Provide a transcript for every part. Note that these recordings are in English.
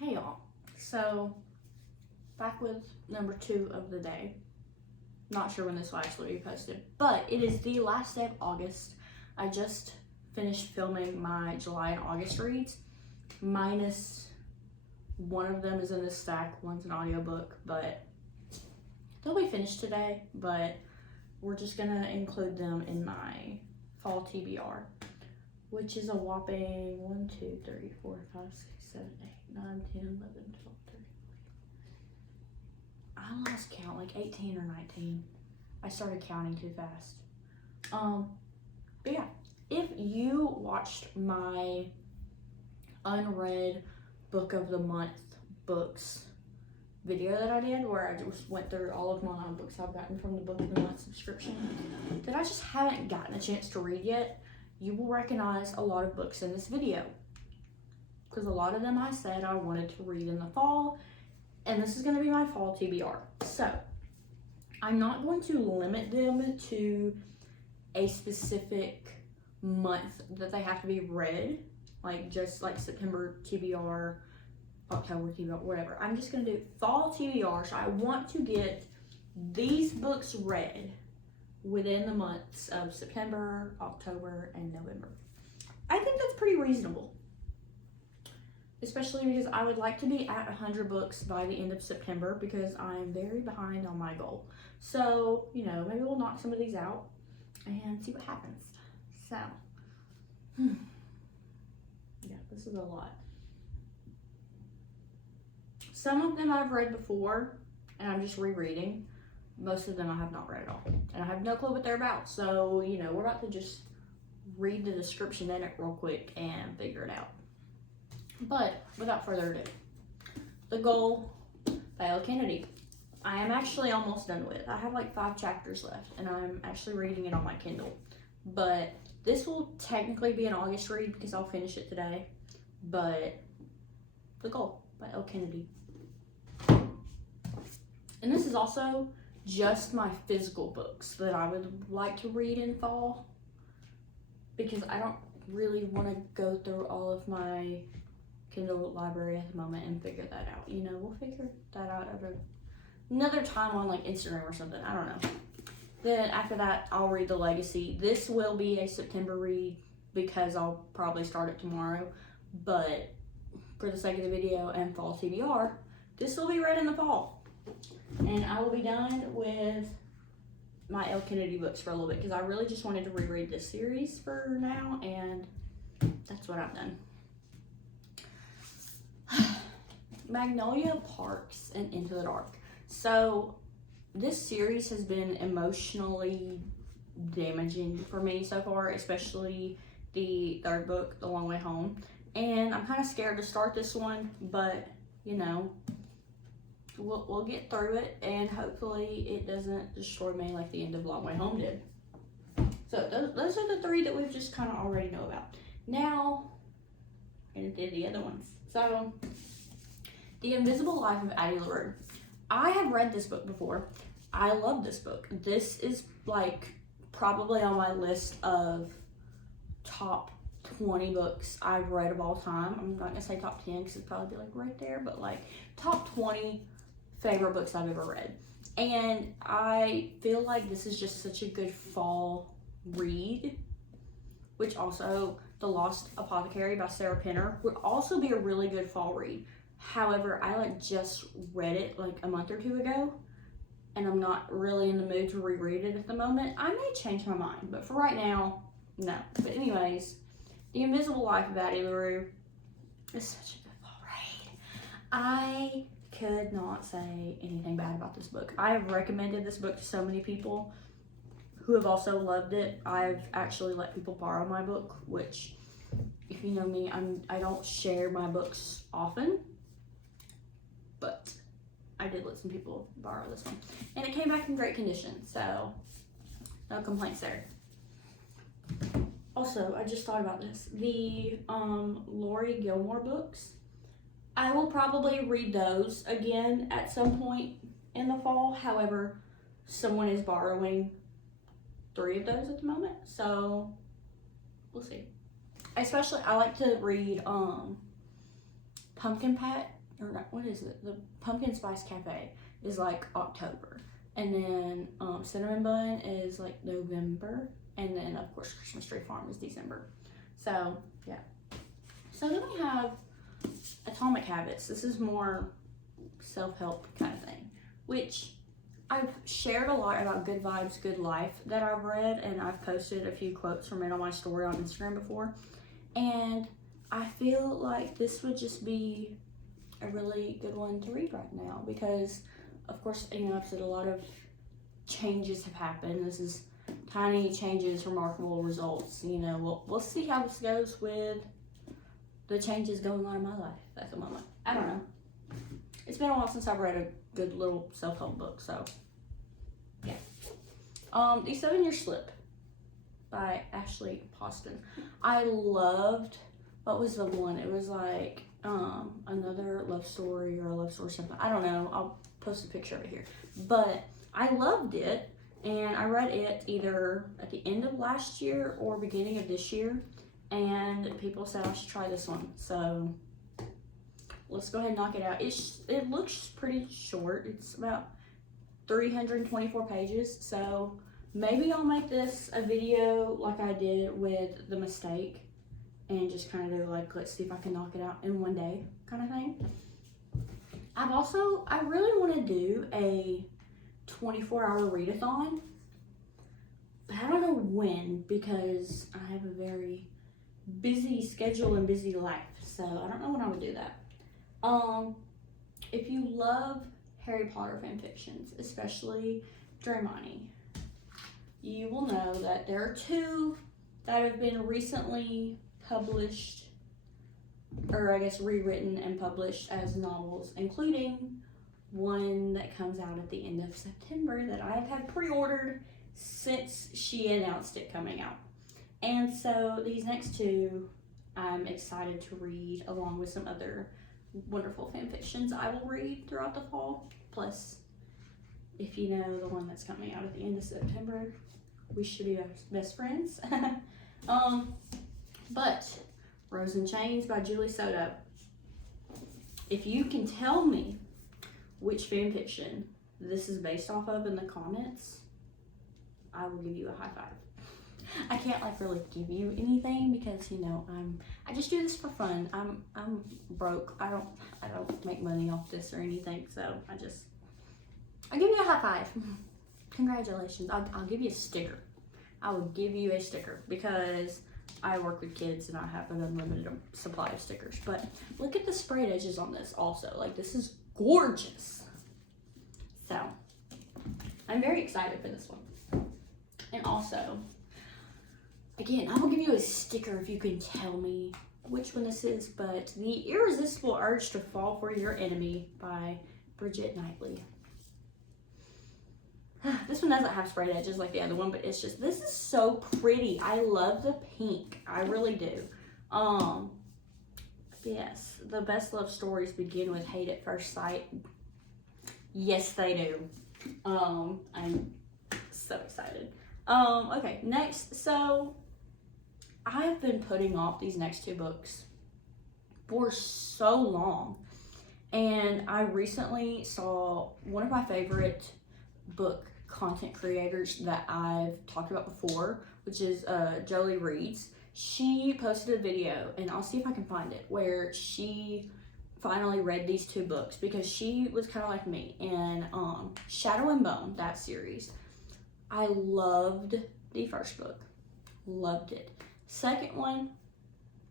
Hey y'all, so back with number 2 of the day. Not sure when this will actually be posted, but it is the last day of August. I just finished filming my July and August reads, minus one of them is in this stack, one's an audiobook, but they'll be finished today, but we're just gonna include them in my fall TBR, which is a whopping 1, 2, 3, 4, 5, 6, 7, 8, 9, 10, 11, 12, 13. I lost count, like 18 or 19. I started counting too fast. But yeah, if you watched my unread book of the month books video that I did, where I just went through all of my books I've gotten from the book of the month subscription that I just haven't gotten a chance to read yet, you will recognize a lot of books in this video, because a lot of them I said I wanted to read in the fall, and this is going to be my fall TBR. So I'm not going to limit them to a specific month that they have to be read, like just like September TBR, October TBR, whatever. I'm just going to do fall TBR. So I want to get these books read within the months of September, October, and November. I think that's pretty reasonable, especially because I would like to be at 100 books by the end of September, because I'm very behind on my goal. So, you know, maybe we'll knock some of these out and see what happens. So, yeah, this is a lot. Some of them I've read before, and I'm just rereading. Most of them I have not read at all, and I have no clue what they're about. So, you know, we're about to just read the description in it real quick and figure it out. But without further ado, The Goal by L. Kennedy. I am actually almost done with it. I have like 5 chapters left, and I'm actually reading it on my Kindle. But this will technically be an August read because I'll finish it today. But The Goal by L. Kennedy. And this is also just my physical books that I would like to read in fall, because I don't really want to go through all of my Kindle library at the moment and figure that out. You know, we'll figure that out at another time on like Instagram or something. I don't know. Then after that, I'll read The Legacy. This will be a September read because I'll probably start it tomorrow. But for the sake of the video and fall TBR, this will be read in the fall. And I will be done with my L. Kennedy books for a little bit, because I really just wanted to reread this series for now, and that's what I've done. Magnolia Parks and Into the Dark. So this series has been emotionally damaging for me so far, especially the 3rd book, The Long Way Home. And I'm kind of scared to start this one, but you know, we'll get through it, and hopefully it doesn't destroy me like the end of Long Way Home did. So those are the 3 that we've just kind of already know about. Now, I'm gonna do the other ones. So, The Invisible Life of Addie LaRue. I have read this book before. I love this book. This is like probably on my list of top 20 books I've read of all time. I'm not gonna say top 10 because it'd probably be like right there, but like top 20 favorite books I've ever read. And I feel like this is just such a good fall read, which also The Lost Apothecary by Sarah Penner would also be a really good fall read. However, I like just read it like a month or 2 ago, and I'm not really in the mood to reread it at the moment. I may change my mind, but for right now, no. But anyways, The Invisible Life of Addie LaRue is such a good fall read. I could not say anything bad about this book. I have recommended this book to so many people who have also loved it. I've actually let people borrow my book, which, if you know me, I don't share my books often, but I did let some people borrow this one, and it came back in great condition, so no complaints there. Also, I just thought about this. The Lori Gilmore books, I will probably read those again at some point in the fall. However, someone is borrowing 3 of those at the moment, so we'll see. Especially, I like to read Pumpkin or not, what is it? The Pumpkin Spice Cafe is like October. And then Cinnamon Bun is like November. And then, of course, Christmas Tree Farm is December. So, yeah. So then we have Atomic Habits. This is more self-help kind of thing, which I've shared a lot about Good Vibes, Good Life that I've read, and I've posted a few quotes from it on my story on Instagram before. And I feel like this would just be a really good one to read right now because, of course, you know, I've said a lot of changes have happened. This is tiny changes, remarkable results. You know, we'll see how this goes with the changes going on in my life at the moment. I don't know. It's been a while since I've read a good little self-help book, so yeah. The 7-Year Slip by Ashley Poston. I loved, what was the one? It was like another love story or a love story something. I don't know. I'll post a picture of it here. But I loved it, and I read it either at the end of last year or beginning of this year, and people said I should try this one. So let's go ahead and knock it out. It looks pretty short. It's about 324 pages. So maybe I'll make this a video like I did with The Mistake and just kind of do like, let's see if I can knock it out in one day kind of thing. I really want to do a 24-hour readathon. But I don't know when because I have a very busy schedule and busy life. So I don't know when I would do that. If you love Harry Potter fan fictions, especially Hermione, you will know that there are 2 that have been recently published, or I guess rewritten and published as novels, including one that comes out at the end of September that I have had pre-ordered since she announced it coming out. And so these next 2 I'm excited to read along with some other wonderful fan fictions I will read throughout the fall. Plus, if you know the one that's coming out at the end of September, we should be best friends. But Rose and Chains by Julie Soto. If you can tell me which fan fiction this is based off of in the comments, I will give you a high five. I can't like really give you anything because, you know, I just do this for fun. I'm broke. I don't make money off this or anything, so I'll give you a high five. Congratulations. I'll give you a sticker. I will give you a sticker because I work with kids and I have an unlimited supply of stickers. But look at the sprayed edges on this also. Like, this is gorgeous. So I'm very excited for this one. And also, again, I will give you a sticker if you can tell me which one this is, but The Irresistible Urge to Fall for Your Enemy by Bridget Knightley. This one doesn't have sprayed edges like the other one, but it's just, this is so pretty. I love the pink. I really do. Yes, the best love stories begin with hate at first sight. Yes, they do. I'm so excited. Okay, next. So I've been putting off these next 2 books for so long, and I recently saw one of my favorite book content creators that I've talked about before, which is Jolie Reeds. She posted a video, and I'll see if I can find it, where she finally read these 2 books because she was kind of like me. And Shadow and Bone, that series, I loved the first book, loved it. Second one,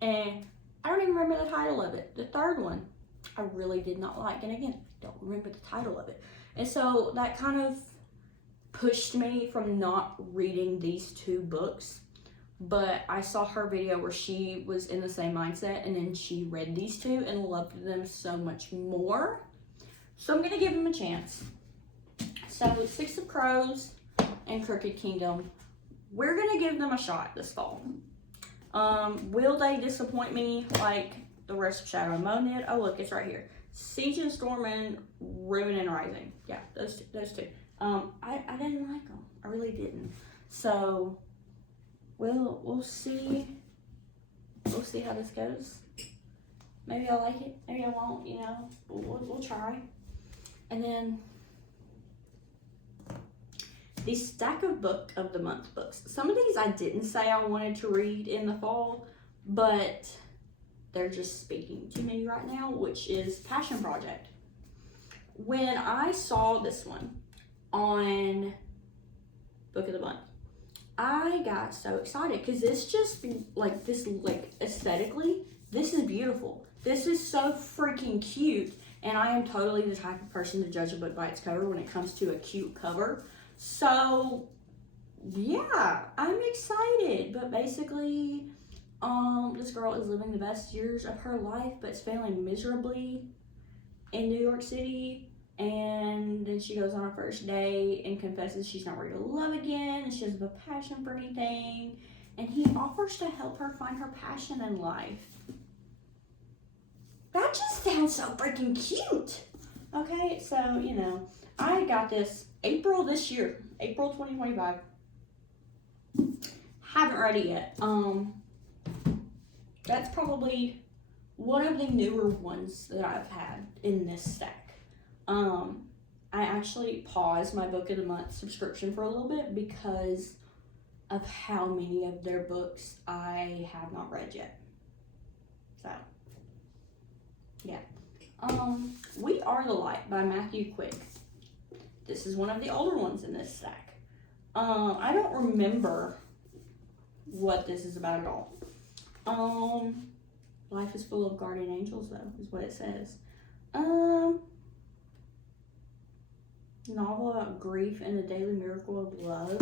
I don't even remember the title of it. The third one, I really did not like, and again, I don't remember the title of it. And so that kind of pushed me from not reading these 2 books. But I saw her video where she was in the same mindset, and then she read these 2 and loved them so much more. So I'm gonna give them a chance. So 6 of Crows and Crooked Kingdom, we're gonna give them a shot this fall. Will they disappoint me like the rest of Shadow and Bone did? Oh, look, it's right here. Siege and Storm and Ruin and Rising. Yeah, those 2. I didn't like them. I really didn't. So we'll see. We'll see how this goes. Maybe I'll like it, maybe I won't, you know, we'll try. And then the stack of book of the month books. Some of these I didn't say I wanted to read in the fall, but they're just speaking to me right now, which is Passion Project. When I saw this one on Book of the Month, I got so excited because this just like this, like aesthetically, this is beautiful. This is so freaking cute, and I am totally the type of person to judge a book by its cover when it comes to a cute cover. So yeah, I'm excited. But basically, this girl is living the best years of her life, but is failing miserably in New York City. And then she goes on her first date and confesses she's not ready to love again, and she doesn't have a passion for anything. And he offers to help her find her passion in life. That just sounds so freaking cute. Okay, so, you know, I got this April this year, April 2025. Haven't read it yet. That's probably one of the newer ones that I've had in this stack. I actually paused my Book of the Month subscription for a little bit because of how many of their books I have not read yet. So, yeah. We Are the Light by Matthew Quick. This is one of the older ones in this stack. I don't remember what this is about at all. Life is full of guardian angels, though, is what it says. Novel about grief and the daily miracle of love.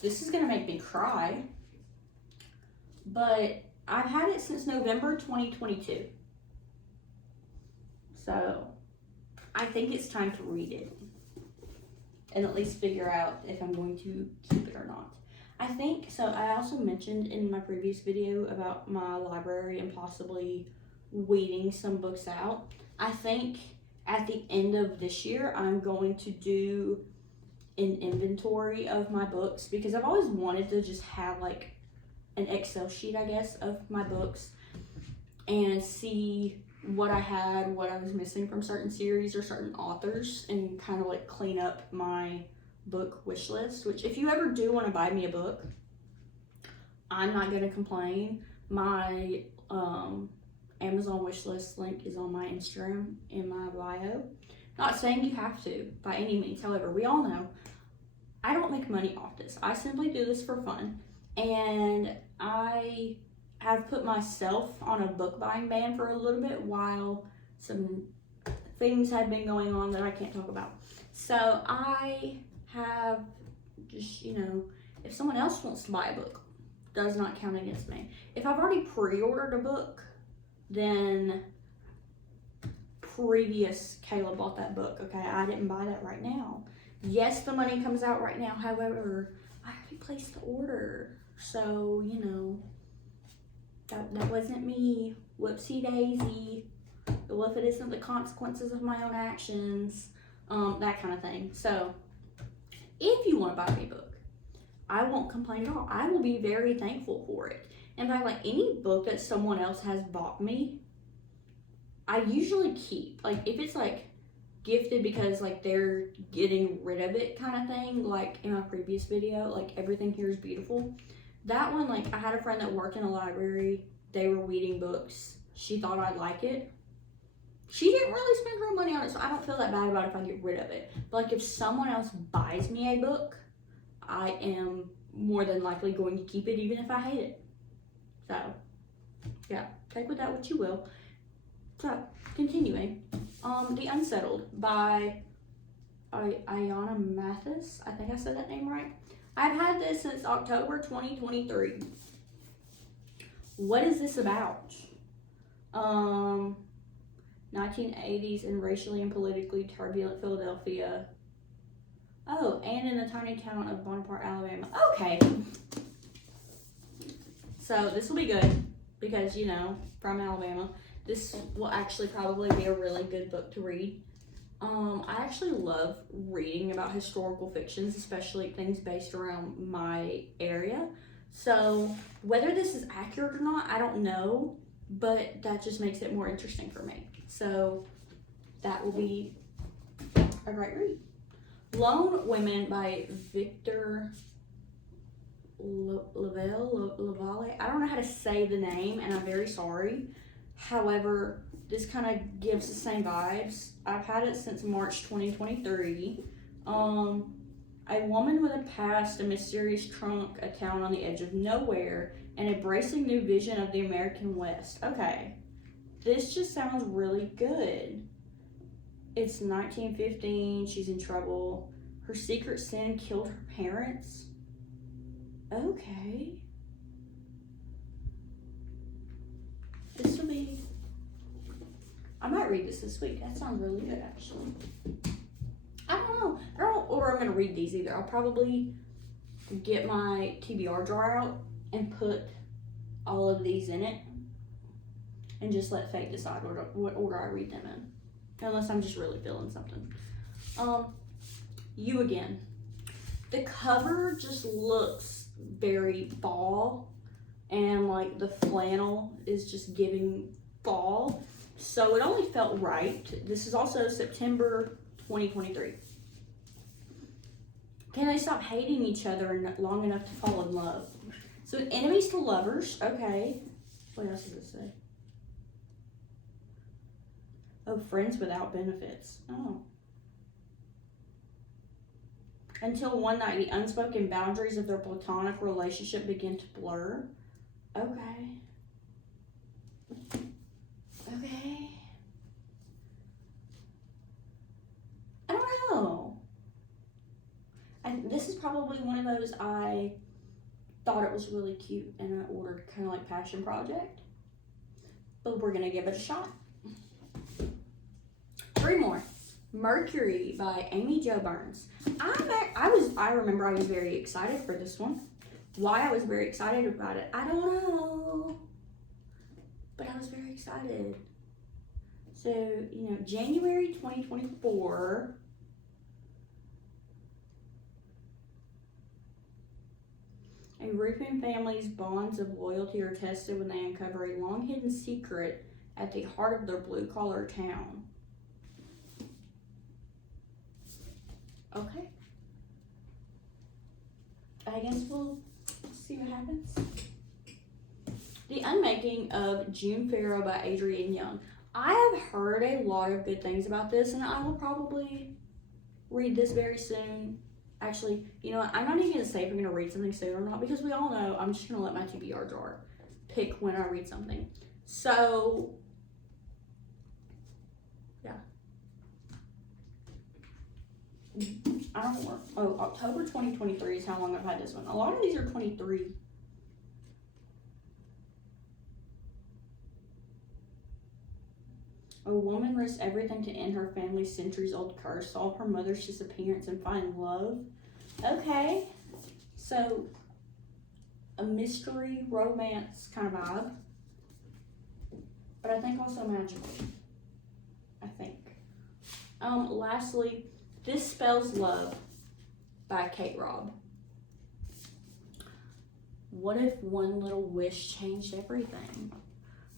This is gonna make me cry, but I've had it since November 2022. So I think it's time to read it and at least figure out if I'm going to keep it or not. I think, so I also mentioned in my previous video about my library and possibly weeding some books out. I think at the end of this year, I'm going to do an inventory of my books because I've always wanted to just have like an Excel sheet, I guess, of my books and see what I had, what I was missing from certain series or certain authors, and kind of like clean up my book wish list. Which, if you ever do want to buy me a book, I'm not going to complain. My Amazon wish list link is on my Instagram in my bio. Not saying you have to by any means. However, we all know I don't make money off this. I simply do this for fun, and I have put myself on a book buying ban for a little bit while some things had been going on that I can't talk about. So I have just, you know, if someone else wants to buy a book, does not count against me. If I've already pre-ordered a book, then previous Kayla bought that book, okay? I didn't buy that right now. Yes, the money comes out right now. However, I already placed the order. So, you know, that wasn't me. Whoopsie daisy. Well, if it isn't the consequences of my own actions, that kind of thing. So, if you want to buy me a book, I won't complain at all. I will be very thankful for it. In fact, like any book that someone else has bought me, I usually keep. Like, if it's like gifted because like they're getting rid of it kind of thing, like in my previous video, like Everything Here is Beautiful. That one, like, I had a friend that worked in a library. They were weeding books. She thought I'd like it. She didn't really spend her money on it, so I don't feel that bad about it if I get rid of it. But like, if someone else buys me a book, I am more than likely going to keep it even if I hate it. So, yeah, take with that what you will. So, continuing. The Unsettled by Ayanna Mathis. I think I said that name right. I've had this since October 2023. What is this about? 1980s in racially and politically turbulent Philadelphia. Oh, and in the tiny town of Bonaparte, Alabama. Okay. So this will be good because, you know, from Alabama. This will actually probably be a really good book to read. I actually love reading about historical fictions, especially things based around my area. So whether this is accurate or not, I don't know. but that just makes it more interesting for me. So that will be a great read. Lone Women by Victor Lavalle. I don't know how to say the name, and I'm very sorry. However, this kind of gives the same vibes. I've had it since March 2023. A woman with a past, a mysterious trunk, a town on the edge of nowhere, and a bracing new vision of the American West. Okay, this just sounds really good. It's 1915, she's in trouble. Her secret sin killed her parents. Okay. This will be... I might read this week. That sounds really good, actually. I don't know. I don't know order I'm going to read these either. I'll probably get my TBR jar out and put all of these in it and just let fate decide what order I read them in. Unless I'm just really feeling something. You Again. The cover just looks very fall, and like the flannel is just giving fall. So it only felt right. This is also September 2023. Can they stop hating each other long enough to fall in love? So enemies to lovers. Okay. What else does it say? Oh, friends without benefits. Oh. Until one night, the unspoken boundaries of their platonic relationship begin to blur. Okay. Okay. I don't know. This is probably one of those I thought it was really cute and I ordered, kind of like Passion Project. But we're going to give it a shot. 3 more. Mercury by Amy Jo Burns. I remember I was very excited for this one. Why I was very excited about it, I don't know. But I was very excited. So, you know, January 2024. A roofing family's bonds of loyalty are tested when they uncover a long-hidden secret at the heart of their blue-collar town. Okay. I guess we'll see what happens. The Unmaking of June Pharaoh by Adrienne Young. I have heard a lot of good things about this, and I will probably read this very soon. Actually, you know what? I'm not even going to say if I'm going to read something soon or not, because we all know I'm just going to let my TBR jar pick when I read something. So, yeah. I don't know. Oh, October 2023 is how long I've had this one. A lot of these are 23. A woman risks everything to end her family's centuries-old curse, solve her mother's disappearance, and find love. Okay. So, a mystery, romance kind of vibe. But I think also magical. I think. Lastly, This Spells Love by Kate Robb. What if one little wish changed everything?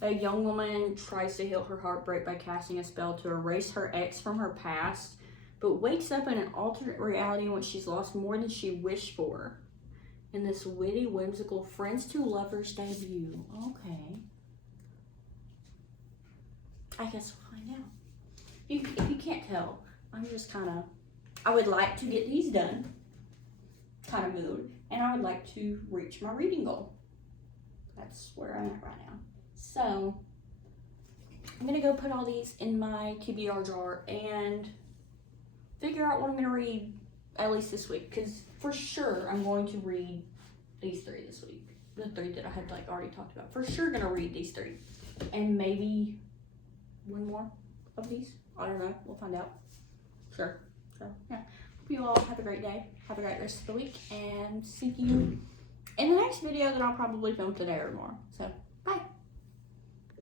A young woman tries to heal her heartbreak by casting a spell to erase her ex from her past, but wakes up in an alternate reality in which she's lost more than she wished for. In this witty, whimsical Friends to Lovers debut. Okay. I guess we'll find out. If you can't tell, I'm just kind of, I would like to get these done, kind of mood, and I would like to reach my reading goal. That's where I'm at right now. So, I'm going to go put all these in my TBR jar and figure out what I'm going to read at least this week. Because for sure, I'm going to read these 3 this week. The 3 that I had like already talked about. For sure going to read these 3. And maybe 1 more of these. I don't know. We'll find out. Sure. So, yeah. Hope you all have a great day. Have a great rest of the week. And see you in the next video that I'll probably film today or more. So,